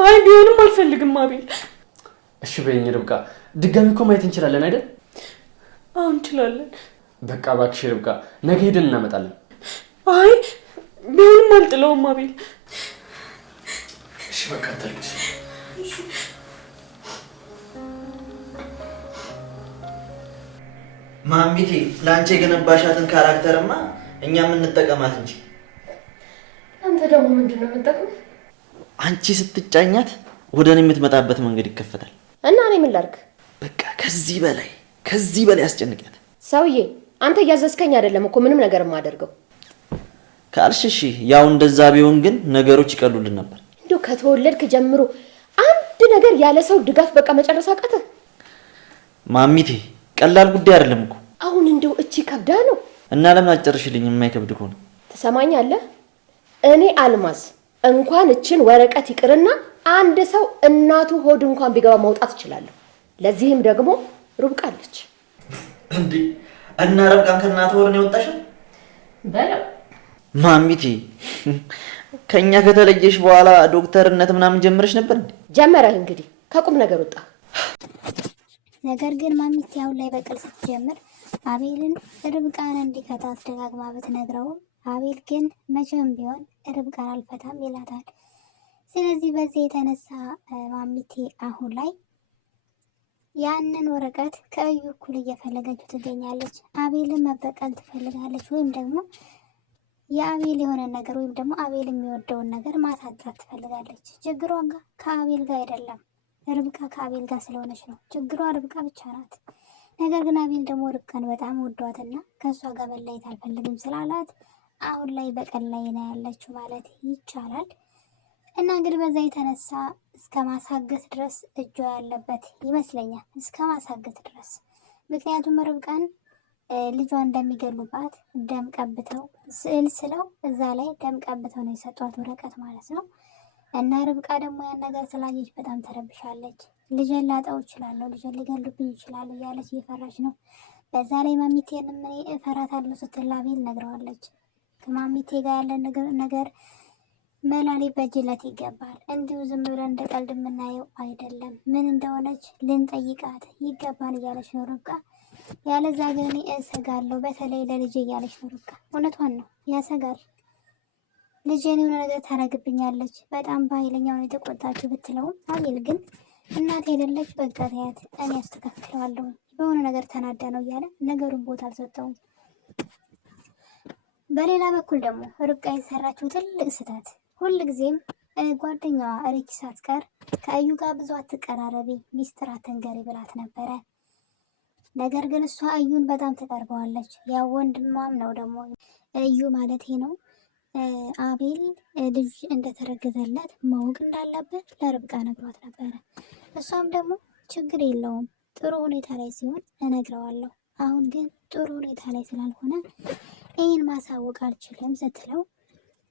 አይ ቢሆንም አልፈልግም አቤል። እሺ በይኝ ርብቃ፣ ድጋሚ እኮ ማየት እንችላለን አይደል? አዎ እንችላለን። በቃ እባክሽ ርብቃ፣ ነገ ሄደን እናመጣለን። አይ ቢሆንም አልጥለውም አቤል። እሺ በቃ አታልቅሽ። ማሚቴ ላንቺ የገነባሻትን ካራክተርማ እኛም እንጠቀማት እንጂ። አንተ ደግሞ ምንድነው የምትጠቅመው? አንቺ ስትጫኛት ወደ እኔ የምትመጣበት መንገድ ይከፈታል። እና እኔ ምን ላድርግ? በቃ ከዚህ በላይ አስጨንቂያት። ሰውዬ አንተ እያዘዝከኝ አይደለም እኮ ምንም ነገር የማደርገው። ካልሽ እሺ፣ ያው እንደዛ ቢሆን ግን ነገሮች ይቀሉልን ነበር። እንደው ከተወለድክ ጀምሮ አንድ ነገር ያለ ሰው ድጋፍ በቃ መጨረስ አቃተ? ማሚቴ ቀላል ጉዳይ አይደለም እኮ። አሁን እንደው እቺ ከብዳ ነው። እና ለምን አጨርሽልኝ? የማይከብድ ከሆነ ትሰማኛለህ? እኔ አልማዝ እንኳን እችን ወረቀት ይቅርና አንድ ሰው እናቱ ሆድ እንኳን ቢገባ ማውጣት እችላለሁ። ለዚህም ደግሞ ርብቃ አለች። እንዴ እና ርብቃን ከእናቱ ሆድ ነው ያወጣሽው? በለው ማሚቴ ከኛ ከተለየሽ በኋላ ዶክተርነት ምናምን ጀምረሽ ነበር እንዴ? ጀመረህ እንግዲህ ከቁም ነገር ወጣ። ነገር ግን ማሚቴ አሁን ላይ በቀል ስትጀምር አቤልን ርብቃን እንዲፈታት ደጋግማ ብትነግረውም አቤል ግን መቼም ቢሆን ርብቃን አልፈታም ይላታል። ስለዚህ በዚህ የተነሳ ማሚቴ አሁን ላይ ያንን ወረቀት ከእዩ እኩል እየፈለገችው ትገኛለች። አቤልን መበቀል ትፈልጋለች፣ ወይም ደግሞ የአቤል የሆነ ነገር ወይም ደግሞ አቤል የሚወደውን ነገር ማሳጣት ትፈልጋለች። ችግሯ ከአቤል ጋር አይደለም፣ ርብቃ ከአቤል ጋር ስለሆነች ነው። ችግሯ ርብቃ ብቻ ናት። ነገር ግን አቤል ደግሞ ርብቃን በጣም ወዷትና ከእሷ ጋር መለየት አልፈልግም ስላላት አሁን ላይ በቀል ላይ ነው ያለችው ማለት ይቻላል። እና እንግዲህ በዛ የተነሳ እስከ ማሳገት ድረስ እጇ ያለበት ይመስለኛል፣ እስከ ማሳገት ድረስ። ምክንያቱም ርብቃን ልጇ እንደሚገሉባት ደም ቀብተው ስዕል ስለው እዛ ላይ ደም ቀብተው ነው የሰጧት ወረቀት ማለት ነው። እና ርብቃ ደግሞ ያን ነገር ስላየች በጣም ተረብሻለች። ልጄን ላጣው እችላለሁ፣ ልጄን ሊገሉብኝ ይችላሉ እያለች እየፈራች ነው። በዛ ላይ ማሚቴንም እኔ እፈራታለሁ ስትል አቤል ነግረዋለች። ከማሚቴ ጋር ያለን ነገር መላ ሊበጅለት ይገባል። እንዲሁ ዝም ብለን እንደ ቀልድ የምናየው አይደለም። ምን እንደሆነች ልንጠይቃት ይገባል እያለች ነው ርብቃ። ያለዛ ግን እኔ እሰጋለሁ፣ በተለይ ለልጄ እያለች ነው ርብቃ። እውነቷን ነው፣ ያሰጋል። ልጄን የሆነ ነገር ታረግብኛለች በጣም በኃይለኛው ነው የተቆጣችው ብትለውም አቤል ግን እናት አይደለች በቃ ተያት፣ እኔ አስተካክለዋለሁ፣ በሆነ ነገር ተናዳ ነው እያለ ነገሩን ቦታ አልሰጠውም። በሌላ በኩል ደግሞ ርብቃ የሰራችው ትልቅ ስህተት ሁልጊዜም ጓደኛዋ ሪኪ ሳትቀር ከእዩ ጋር ብዙ አትቀራረቢ፣ ሚስጥር አትንገሪ ብላት ነበረ። ነገር ግን እሷ እዩን በጣም ትቀርበዋለች። ያው ወንድሟም ነው ደግሞ እዩ ማለት ነው። አቤል ልጅ እንደተረገዘለት ማወቅ እንዳለበት ለርብቃ ነግሯት ነበረ። እሷም ደግሞ ችግር የለውም ጥሩ ሁኔታ ላይ ሲሆን እነግረዋለሁ፣ አሁን ግን ጥሩ ሁኔታ ላይ ስላልሆነ ይህን ማሳወቅ አልችልም ስትለው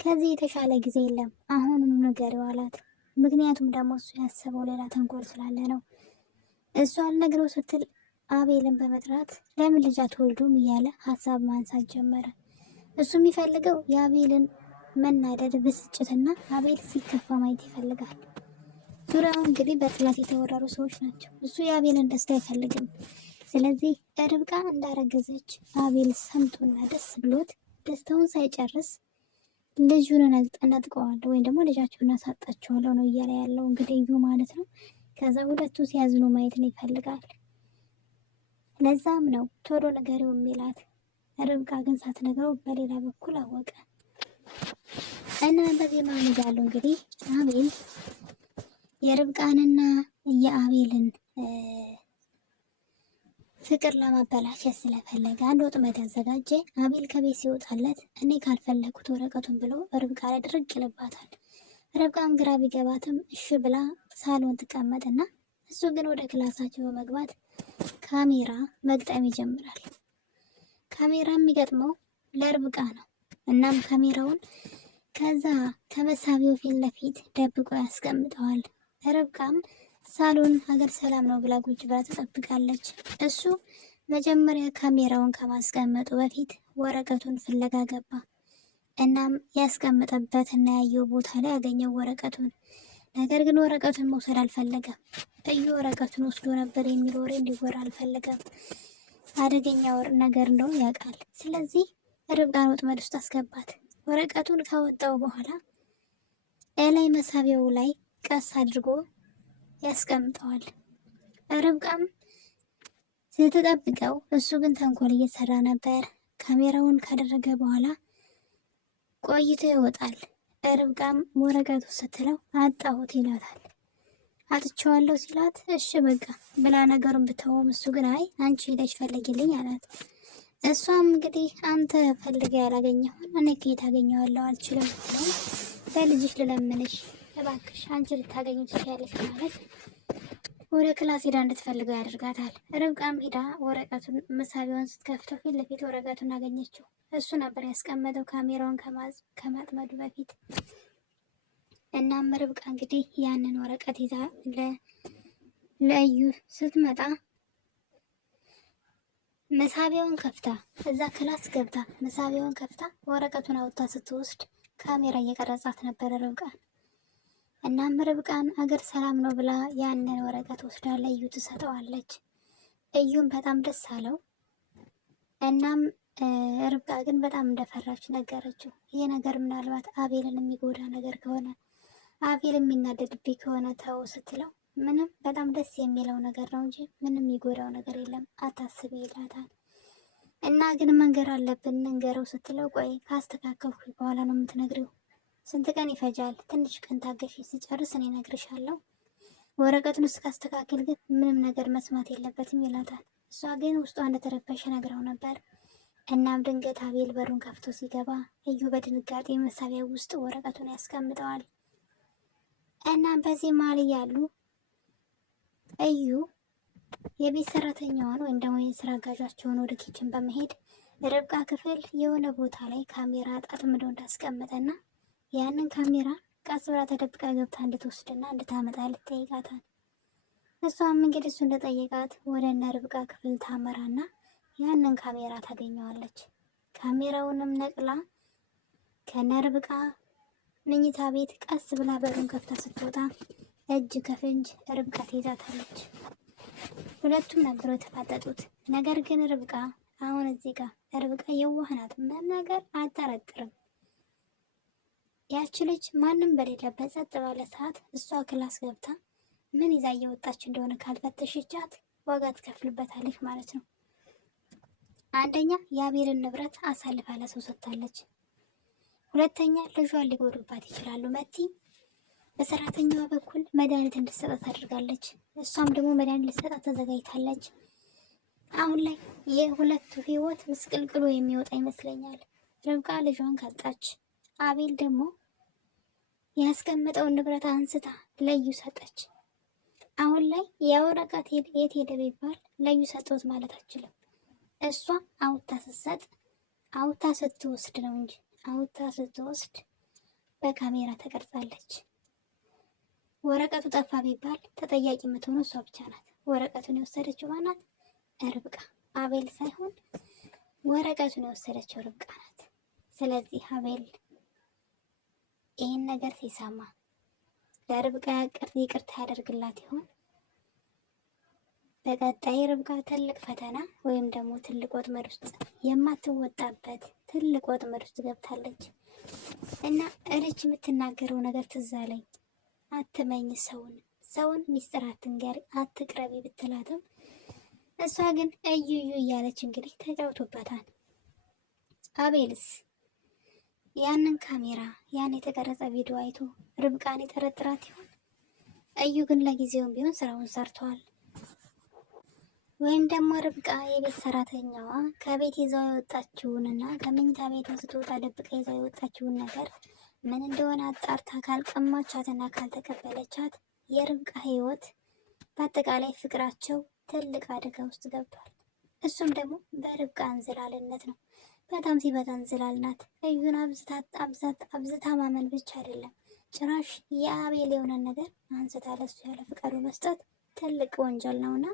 ከዚህ የተሻለ ጊዜ የለም አሁኑኑ ንገሪው አላት። ምክንያቱም ደግሞ እሱ ያሰበው ሌላ ተንኮል ስላለ ነው። እሷ አልነግረው ስትል አቤልን በመጥራት ለምን ልጅ አትወልዱም እያለ ሀሳብ ማንሳት ጀመረ። እሱ የሚፈልገው የአቤልን መናደድ፣ ብስጭትና አቤል ሲከፋ ማየት ይፈልጋል። ዙሪያው እንግዲህ በጥላት የተወረሩ ሰዎች ናቸው። እሱ የአቤልን ደስታ አይፈልግም። ስለዚህ ርብቃ እንዳረገዘች አቤል ሰምቶና ደስ ብሎት ደስታውን ሳይጨርስ ልጁን ነጥቀዋለሁ ወይም ደግሞ ልጃቸውን አሳጣቸዋለሁ ነው እያለ ያለው እንግዲህ እዩ ማለት ነው። ከዛ ሁለቱ ሲያዝኑ ማየትን ይፈልጋል። ለዛም ነው ቶሎ ንገሪው የሚላት። ርብቃ ግን ሳትነግረው በሌላ በኩል አወቀ እና በዚህ ማምድ ያለው እንግዲህ አቤል የርብቃንና የአቤልን ፍቅር ለማበላሸት ስለፈለገ አንድ ወጥመድ ያዘጋጀ። አቤል ከቤት ሲወጣለት እኔ ካልፈለኩት ወረቀቱን ብሎ ርብቃ ላይ ድርቅ ይልባታል። ርብቃም ግራ ቢገባትም እሺ ብላ ሳሎን ትቀመጥና እሱ ግን ወደ ክላሳቸው በመግባት ካሜራ መግጠም ይጀምራል። ካሜራ የሚገጥመው ለርብቃ ነው። እናም ካሜራውን ከዛ ከመሳቢያው ፊት ለፊት ደብቆ ያስቀምጠዋል። ርብቃም ሳሎን ሀገር ሰላም ነው ብላ ቁጭ ብላ ትጠብቃለች። እሱ መጀመሪያ ካሜራውን ከማስቀመጡ በፊት ወረቀቱን ፍለጋ ገባ። እናም ያስቀመጠበት እና ያየው ቦታ ላይ ያገኘው ወረቀቱን። ነገር ግን ወረቀቱን መውሰድ አልፈለገም። እዩ ወረቀቱን ወስዶ ነበር የሚል ወሬ እንዲወራ አልፈለገም። አደገኛ ነገር እንደሆነ ያውቃል። ስለዚህ ርብቃን ወጥመድ ውስጥ አስገባት። ወረቀቱን ካወጣው በኋላ ላይ መሳቢያው ላይ ቀስ አድርጎ ያስቀምጠዋል። ርብቃም ስትጠብቀው እሱ ግን ተንኮል እየሰራ ነበር። ካሜራውን ካደረገ በኋላ ቆይቶ ይወጣል። ርብቃም ወረቀቱ ስትለው አጣሁት ይላታል። አጥቼዋለሁ ሲላት እሺ በቃ ብላ ነገሩን ብትተወውም እሱ ግን አይ አንቺ ሄደሽ ፈልጊልኝ አላት። እሷም እንግዲህ አንተ ፈልገ ያላገኘሁን እኔ ከየት አገኘዋለሁ አልችልም ብለው በልጅሽ ልለምንሽ እባክሽ አንቺ ልታገኙ ትችያለሽ ማለት ወደ ክላስ ሄዳ እንድትፈልገው ያደርጋታል። ርብቃም ሄዳ ወረቀቱን መሳቢያውን ስትከፍተው ፊት ለፊት ወረቀቱን አገኘችው። እሱ ነበር ያስቀመጠው ካሜራውን ከማጥመዱ በፊት። እናም ርብቃ እንግዲህ ያንን ወረቀት ይዛ ለእዩ ስትመጣ መሳቢያውን ከፍታ እዛ ክላስ ገብታ መሳቢያውን ከፍታ ወረቀቱን አውጥታ ስትወስድ ካሜራ እየቀረጻት ነበረ ርብቃን። እናም ርብቃን አገር ሰላም ነው ብላ ያንን ወረቀት ወስዳ ለእዩ ትሰጠዋለች። እዩም በጣም ደስ አለው። እናም ርብቃ ግን በጣም እንደፈራች ነገረችው። ይህ ነገር ምናልባት አቤልን የሚጎዳ ነገር ከሆነ አቤል የሚናደድብኝ ከሆነ ተው ስትለው ምንም በጣም ደስ የሚለው ነገር ነው እንጂ ምንም የሚጎዳው ነገር የለም አታስቢ ይላታል። እና ግን መንገር አለብን እንገረው ስትለው ቆይ ካስተካከልኩ በኋላ ነው የምትነግሪው። ስንት ቀን ይፈጃል? ትንሽ ቀን ታገሽ፣ ሲጨርስ እኔ እነግርሻለሁ። ወረቀቱን እስካስተካከል ግን ምንም ነገር መስማት የለበትም ይላታል። እሷ ግን ውስጧ እንደተረበሸ ነግረው ነበር። እናም ድንገት አቤል በሩን ከፍቶ ሲገባ እዩ በድንጋጤ መሳቢያ ውስጥ ወረቀቱን ያስቀምጠዋል። እናም በዚህ መሀል እያሉ እዩ የቤት ሰራተኛዋን ወይም ደግሞ የስራ አጋዣቸውን ወደ ኪችን በመሄድ ርብቃ ክፍል የሆነ ቦታ ላይ ካሜራ አጣጥምዶ እንዳስቀመጠና ያንን ካሜራ ቀስ ብላ ተደብቃ ገብታ እንድትወስድና እንድታመጣ ልትጠይቃታል። እሷም እንግዲህ እሱ እንደጠየቃት ወደ እነ ርብቃ ክፍል ታመራና ያንን ካሜራ ታገኘዋለች። ካሜራውንም ነቅላ ከነ ርብቃ መኝታ ቤት ቀስ ብላ በሩን ከፍታ ስትወጣ እጅ ከፍንጅ ርብቃ ትይዛታለች። ሁለቱም ነበሩ የተፋጠጡት። ነገር ግን ርብቃ አሁን እዚህ ጋር ርብቃ የዋህ ናት፣ ምንም ነገር አጠረጥርም። ያቺ ልጅ ማንም በሌለበት ጸጥ ባለ ሰዓት እሷ ክላስ ገብታ ምን ይዛ እየወጣች እንደሆነ ካልፈተሽቻት ዋጋ ትከፍልበታለች ማለት ነው። አንደኛ የአቤልን ንብረት አሳልፋ ለሰው ሰጥታለች። ሁለተኛ ልጇን ሊጎዱባት ይችላሉ። መቲ በሰራተኛዋ በኩል መድኃኒት እንድትሰጣት አድርጋለች። እሷም ደግሞ መድኃኒት ልትሰጣት ተዘጋጅታለች። አሁን ላይ የሁለቱ ህይወት ምስቅልቅሎ የሚወጣ ይመስለኛል። ርብቃ ልጇን ካጣች፣ አቤል ደግሞ ያስቀመጠውን ንብረት አንስታ ለዩ ሰጠች። አሁን ላይ የወረቀት የት ሄደ ቢባል ለዩ ሰጠሁት ማለት አችልም። እሷ አውታ ስትሰጥ አውታ ስትወስድ ነው እንጂ አውታ ስትወስድ በካሜራ ተቀርጻለች። ወረቀቱ ጠፋ ቢባል ተጠያቂ የምትሆነው እሷ ብቻ ናት። ወረቀቱን የወሰደችው ማናት? ርብቃ፣ አቤል ሳይሆን ወረቀቱን የወሰደችው ርብቃ ናት። ስለዚህ አቤል ይህን ነገር ሲሰማ ለርብቃ ይቅርታ ያደርግላት ይሆን? በቀጣይ ርብቃ ትልቅ ፈተና ወይም ደግሞ ትልቅ ወጥመድ ውስጥ የማትወጣበት ትልቅ ወጥመድ ውስጥ ገብታለች እና እርች የምትናገረው ነገር ትዝ አለኝ። አትመኝ ሰውን ሚስጥር አትንገሪ፣ አትቅረቢ ብትላትም እሷ ግን እዩ እያለች እንግዲህ ተጫውቶባታል። አቤልስ ያንን ካሜራ ያን የተቀረጸ ቪዲዮ አይቶ ርብቃን የጠረጥራት ይሆን? እዩ ግን ለጊዜውም ቢሆን ስራውን ሰርተዋል። ወይም ደግሞ ርብቃ የቤት ሰራተኛዋ ከቤት ይዛው የወጣችውንና ከመኝታ ቤት ስትወጣ ደብቃ ይዛው የወጣችውን ነገር ምን እንደሆነ አጣርታ ካልቀማቻትና ካልተቀበለቻት የርብቃ ህይወት በአጠቃላይ ፍቅራቸው ትልቅ አደጋ ውስጥ ገብቷል። እሱም ደግሞ በርብቃ እንዝላልነት ነው። በጣም ሲበዛ እንዝላል ናት። እዩን አብዝታ ማመን ብቻ አይደለም፣ ጭራሽ የአቤል የሆነ ነገር አንስታ ለሱ ያለ ፍቃዱ መስጠት ትልቅ ወንጀል ነውና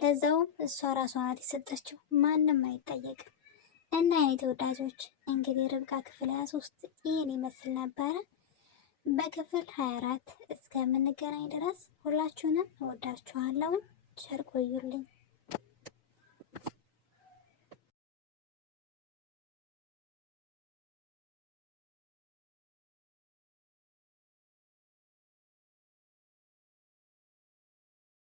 ለዛውም እሷ ራሷ ናት የሰጠችው፣ ማንም አይጠየቅም። እና የኔ ተወዳጆች እንግዲህ ርብቃ ክፍል 23 ይህን ይመስል ነበረ። በክፍል 24 እስከምንገናኝ ድረስ ሁላችሁንም እወዳችኋለሁ። ቸር ቆዩልኝ።